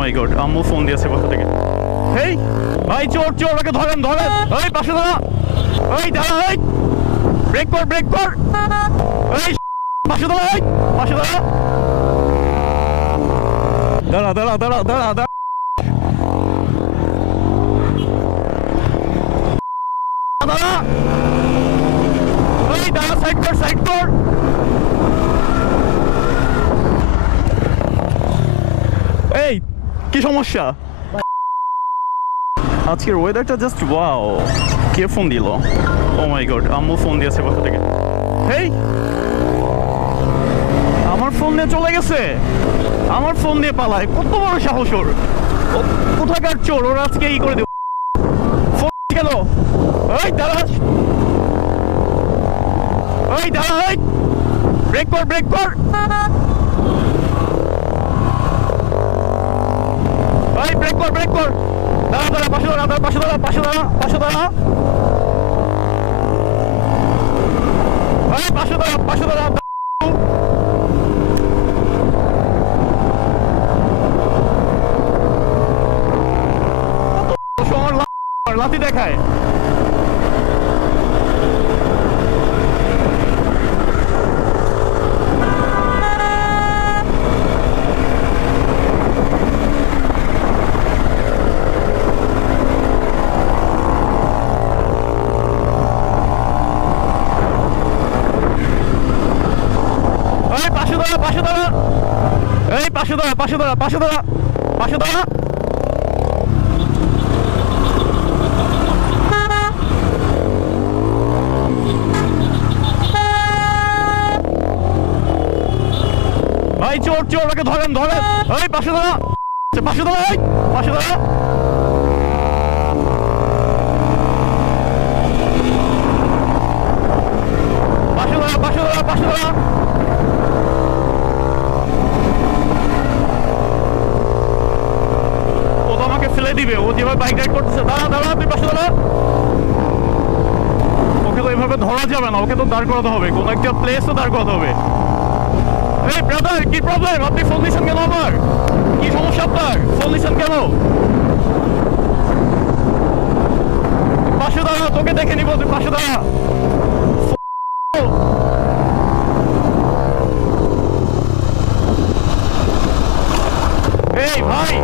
মাই god, আম্মু phone দিয়েছে বাসা থেকে। হেই ভাই, চোর চোর, ওকে ধরেন ধরেন। ওই পাশে দাঁড়া, ওই দাঁড়া, ওই ব্রেক কর ব্রেক কর, ওই পাশে দাঁড়া, ওই পাশে দাঁড়া, দাঁড়া দাঁড়া দাঁড়া দাঁড়া দাঁড়া, দাঁড়া, ওই দাঁড়া, সাইড কর সাইড কর। এই কি সমস্যা? আজকের ওয়েদারটা জাস্ট ওয়াও। কে ফোন দিল? ও মাই গড, আম্মু ফোন দিয়েছে বাসা থেকে। হেই, আমার ফোন নিয়ে চলে গেছে, আমার ফোন দিয়ে পালায়, কত বড় সাহস ওর! কোথাকার চোর, ওর আজকে ই করে দেব। ফোন গেল, ওই দাঁড়া, ওই দাঁড়া, ওই ব্রেক কর ব্রেক কর, ওই ব্রেক কর ব্রেক কর, দাঁড়া দাঁড়া, পাশে দাঁড়া, পাশে দাঁড়া, পাশে দাঁড়া, পাশে দাঁড়া, ওই পাশে দাঁড়া, পাশে দাঁড়া। লাথি দেখায়। পাশে দাঁড়া, পাশে দাঁড়া, এই পাশে দাঁড়া, পাশে দাঁড়া, পাশে দাঁড়া, পাশে দাঁড়া। ভাই চোর চোর, ওকে ধরেন ধরেন। ওই পাশে দাঁড়া, পাশে দাঁড়া, ওই পাশে দাঁড়া, পাশে দাঁড়া, পাশে দাঁড়া, পাশে দাঁড়া। ও তো আমাকে ফেলে দিবে, ও যেভাবে বাইক রাইড করতেছে। দাঁড়া দাঁড়া, তুই পাশে দাঁড়া। ওকে তো এভাবে ধরা যাবে না, ওকে তো দাঁড় করাতে হবে, কোনো একটা প্লেসে দাঁড় করাতে হবে। এই ব্রাদার, কি প্রবলেম? আপনি ফোন দিচ্ছেন কেন? আমার কি সমস্যা? আপনার ফোন দিচ্ছেন কেন? পাশে দাঁড়া, তোকে দেখে নিব, তুই পাশে দাঁড়া। এই ভাই,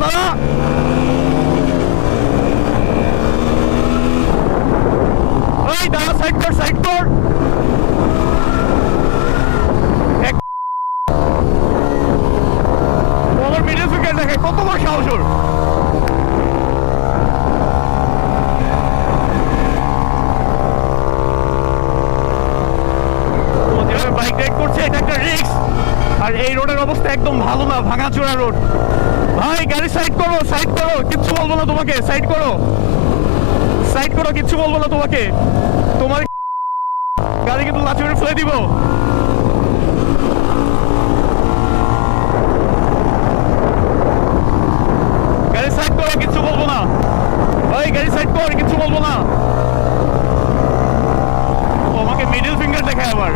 দাঁড়া, এই দাঁড়া, সাইড কর সাইড কর। আমার মিডিল ফিঙ্গার দেখে, কত বড় সাহস ওর! বাইক রাইড করছে, এটা একটা রিস্ক। আর এই রোডের অবস্থা একদম ভালো না, ভাঙাচোরা রোড। ভাই গাড়ি সাইড করো, সাইড করো, কিচ্ছু বলবো না তোমাকে, সাইড করো, সাইড করো, কিচ্ছু বলবো না তোমাকে। তোমার গাড়ি কিন্তু লাঠি মেরে ফেলে দিব। গাড়ি সাইড করো, কিচ্ছু বলবো না। ওই গাড়ি সাইড কর, কিচ্ছু বলবো না। ও আমাকে মিডল ফিঙ্গার দেখায় আবার।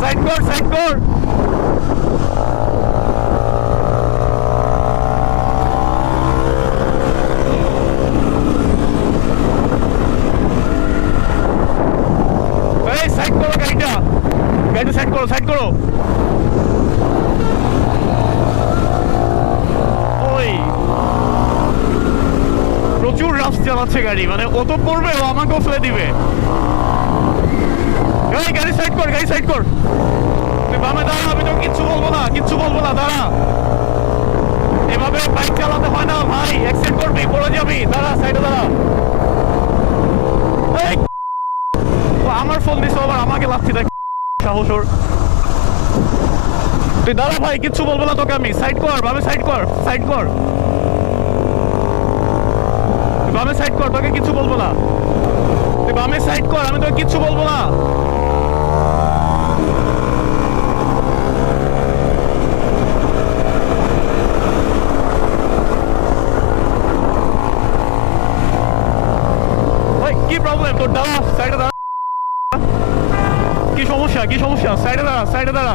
সাইড কর সাইড কর। এই সাইড করো গাড়িটা, গাড়িটা সাইড করো, সাইড করো। ওই প্রচুর রাফ চালাচ্ছে গাড়ি, মানে ও তো পড়বে, ও আমাকেও ফেলে দিবে। গাড়ি সাইড কর, গাড়ি সাইড কর। তুই বামে দাঁড়া, আমি তো কিচ্ছু বলবো না, কিচ্ছু বলবো না, দাঁড়া। এভাবে বাইক চালাতে হয় না ভাই, অ্যাক্সিডেন্ট করবি, পড়ে যাবি। দাঁড়া, সাইডে দাঁড়া। আমার ফোন দিস, আবার আমাকে লাথি দেখ, সাহস ওর! তুই দাঁড়া ভাই, কিচ্ছু বলবো না তোকে আমি। সাইড কর, বামে সাইড কর, সাইড কর, বামে সাইড কর, তোকে কিচ্ছু বলবো না। তুই বামে সাইড কর, আমি তোকে কিচ্ছু বলবো না। কি প্রবলেম তোর? দাঁড়া, সাইডে দাঁড়া। সমস্যা সাইডে দাঁড়া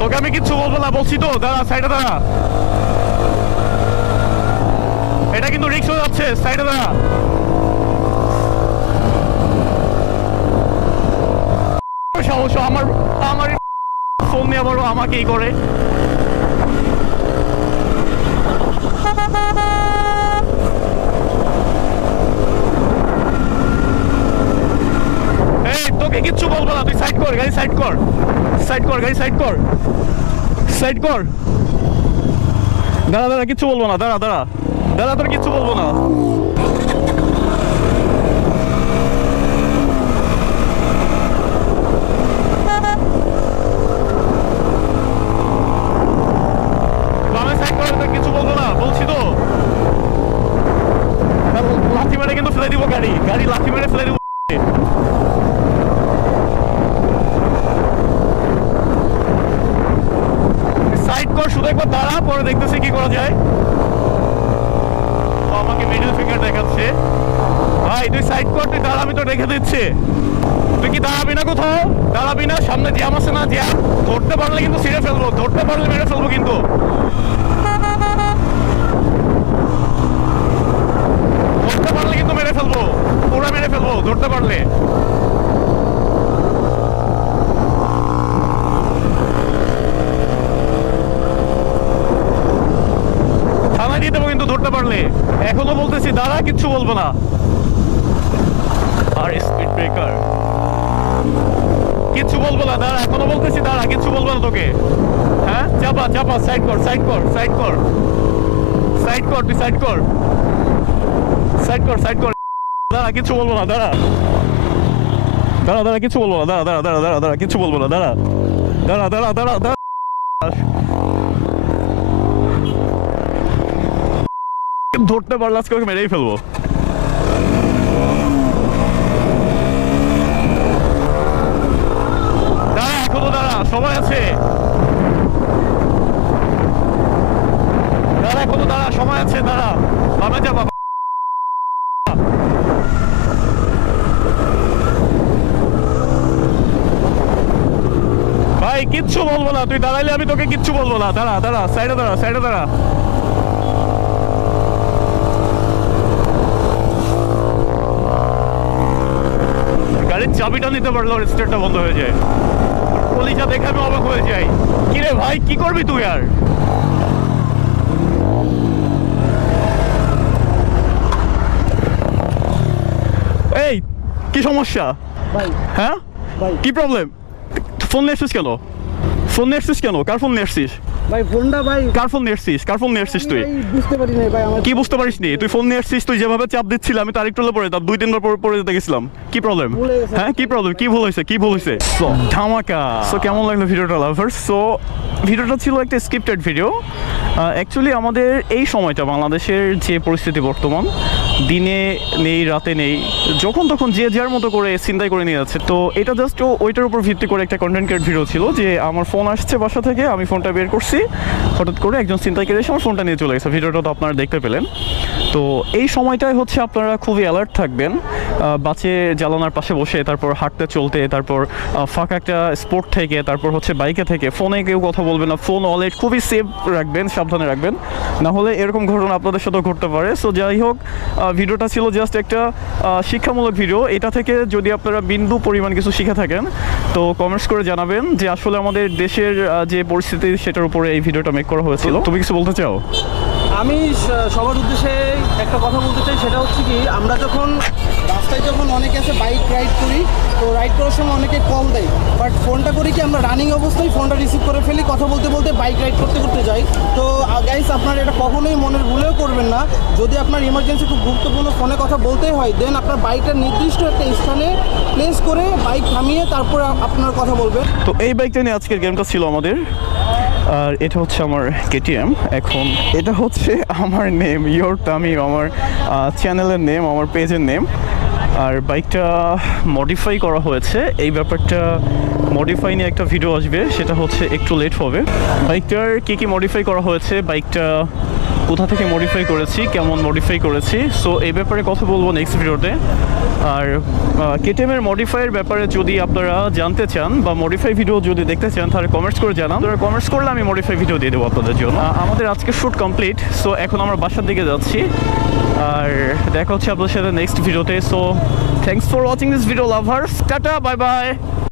তোকে আমি কিচ্ছু বলবো না বলছি তো, দাঁড়া সাইডে দাঁড়া। এটা কিন্তু রিস্ক হয়ে যাচ্ছে, সাইডে দাঁড়া। সমস্যা আমার ফোন নিয়ে আবারও আমাকেই করে। এই তোকে কিচ্ছু বলবো না, তুই সাইড কর, গাড়ি সাইড কর, গাড়ি সাইড কর। দাঁড়া কিচ্ছু বলবো না, দাঁড়া তোর কিচ্ছু বলবো না। কিছু বলবো না বলছি তো, লাঠি মেরে কিন্তু ফেলে দিব গাড়ি লাঠি মেরে ফেলে দিব। সাইড কর, শুধু একবার দাঁড়া, পরে দেখতেছি কি করা যায়। আমাকে মিডল ফিঙ্গার দেখাচ্ছে। ভাই তুই সাইড কর, তুই দাঁড়া, আমি তো রেখে দিচ্ছি। তুই কি দাঁড়াবি না কোথাও? দাঁড়াবি না? সামনে জ্যাম আছে না? জ্যাম ধরতে পারলে কিন্তু ছিঁড়ে ফেলবো, ধরতে পারলে মেরে ফেলবো কিন্তু। ধরতে পারলে কিন্তু মেরে ফেলবো, পুরো মেরে ফেলবো ধরতে পারলে। থানায় দিয়ে দেবো কিন্তু ধরতে পারলে। এখনো বলতেছি দাঁড়া, কিচ্ছু বলবো না। আর স্পিড ব্রেকার কিচ্ছু বলবো না, দাঁড়া, এখনো বলতেছি দাঁড়া, কিচ্ছু বলবো না তোকে। হ্যাঁ চাপা সাইড কর, তুই সাইড কর, দাঁড়া, কিচ্ছু বলবো না, দাঁড়া কিচ্ছু বলবো না, দাঁড়া কিচ্ছু বলবো না, দাঁড়া ধরতে পারলে আজকে ওকে মেরেই ফেলবো। দাঁড়া, এখনো দাঁড়া, সময় আছে, দাঁড়া, বামে যা বাবা। ভাই কিচ্ছু বলবো না, তুই দাঁড়াইলে আমি তোকে কিচ্ছু বলবো না, দাঁড়া সাইডে দাঁড়া। গাড়ির চাবিটা নিতে পারলো ওর স্টার্টটা বন্ধ হয়ে যায়। কলিজা দেখে আমি অবাক হয়ে যাই। কিরে ভাই কি করবি তুই আর? এই কি সমস্যা ভাই? হ্যাঁ ভাই কি প্রবলেম? ফোন নিয়ে আসছিস কেন? কার ফোন নিয়ে আসছিস? ভাই ফোনটা ভাই কার ফোন নিয়ে আসছিস তুই? বুঝতে পারি নাই ভাই। আমার কি বুঝতে পারিস নি? তুই ফোন নিয়ে আসছিস, তুই যেভাবে চাপ দিচ্ছিলি আমি তো আরেকটু পরে 2-3 বার পরে যেতে গেছিলাম। কি প্রবলেম? ভুলে গেছি। হ্যাঁ কি প্রবলেম? কি ভুল হয়েছে? সো ধামাকা। সো কেমন লাগলো ভিডিওটা লাভার্স? সো ভিডিওটা ছিল একটা স্ক্রিপ্টেড ভিডিও। অ্যাকচুয়ালি আমাদের এই সময়টা বাংলাদেশের যে পরিস্থিতি বর্তমান, দিনে নেই রাতে নেই, যখন তখন যে যার মতো করে চিন্তাই করে নিয়ে যাচ্ছে। তো এটা জাস্ট ওইটার উপর ভিত্তি করে একটা কন্টেন্ট ক্রিয়েট ভিডিও ছিল যে আমার ফোন আসছে বাসা থেকে, আমি ফোনটা বের করছি, হঠাৎ করে একজন চিন্তাকারী এসে আমার ফোনটা নিয়ে চলে গেছে। ভিডিওটা তো আপনারা দেখতে পেলেন। তো এই সময়টায় হচ্ছে আপনারা খুবই অ্যালার্ট থাকবেন, বাসে জ্বালানার পাশে বসে, তারপর হাঁটতে চলতে, তারপর ফাঁকা একটা স্পোর্ট থেকে, তারপর হচ্ছে বাইকে থেকে, ফোনে কেউ কথা বলবে না, ফোন ওয়ালেট খুবই সেফ রাখবেন, সাবধানে রাখবেন, না হলে এরকম ঘটনা আপনাদের সাথেও ঘটতে পারে। সো যাই হোক, ভিডিওটা ছিল জাস্ট একটা শিক্ষামূলক ভিডিও। এটা থেকে যদি আপনারা বিন্দু পরিমাণ কিছু শিখে থাকেন তো কমেন্টস করে জানাবেন যে আসলে আমাদের দেশের যে পরিস্থিতি সেটার উপরে এই ভিডিওটা মেক করা হয়েছিল। তুমি কিছু বলতে চাও? আমি সবার উদ্দেশ্যে একটা কথা বলতে চাই, সেটা হচ্ছে কি, আমরা যখন রাস্তায় যখন অনেকে আছে বাইক রাইড করি, তো রাইড করার সময় অনেকে কল দেয়, বাট ফোনটা করি কি আমরা রানিং অবস্থায় ফোনটা রিসিভ করে ফেলি, কথা বলতে বলতে বাইক রাইড করতে যাই। তো গাইস আপনারা এটা কখনোই মনের ভুলেও করবেন না। যদি আপনার ইমার্জেন্সি খুব গুরুত্বপূর্ণ ফোনে কথা বলতেই হয়, দেন আপনার বাইকটা নির্দিষ্ট একটা স্থানে প্লেস করে বাইক থামিয়ে তারপরে আপনার কথা বলবেন। তো এই বাইকটা নিয়ে আজকের গেমটা ছিল আমাদের। আর এটা হচ্ছে আমার কেটিএম। এখন এটা হচ্ছে আমার নেম, ইয়োর তামিম, আমার চ্যানেলের নেম, আমার পেজের নেম। আর বাইকটা মডিফাই করা হয়েছে, এই ব্যাপারটা মডিফাই নিয়ে একটা ভিডিও আসবে, সেটা হচ্ছে একটু লেট হবে। বাইকটার কী কী মডিফাই করা হয়েছে, বাইকটা কোথা থেকে মডিফাই করেছি, কেমন মডিফাই করেছি, সো এই ব্যাপারে কথা বলবো নেক্সট ভিডিওতে। আর কেটিএমের মডিফাইয়ের ব্যাপারে যদি আপনারা জানতে চান বা মডিফাই ভিডিও যদি দেখতে চান তাহলে কমেন্টস করে জানান। আপনারা কমেন্টস করলে আমি মডিফাই ভিডিও দিয়ে দেবো আপনাদের জন্য। আমাদের আজকে শ্যুট কমপ্লিট, সো এখন আমরা বাসার দিকে যাচ্ছি। আর দেখা হচ্ছে আপনাদের সাথে নেক্সট ভিডিওতে। So thanks for watching this video lovers, tata, bye bye.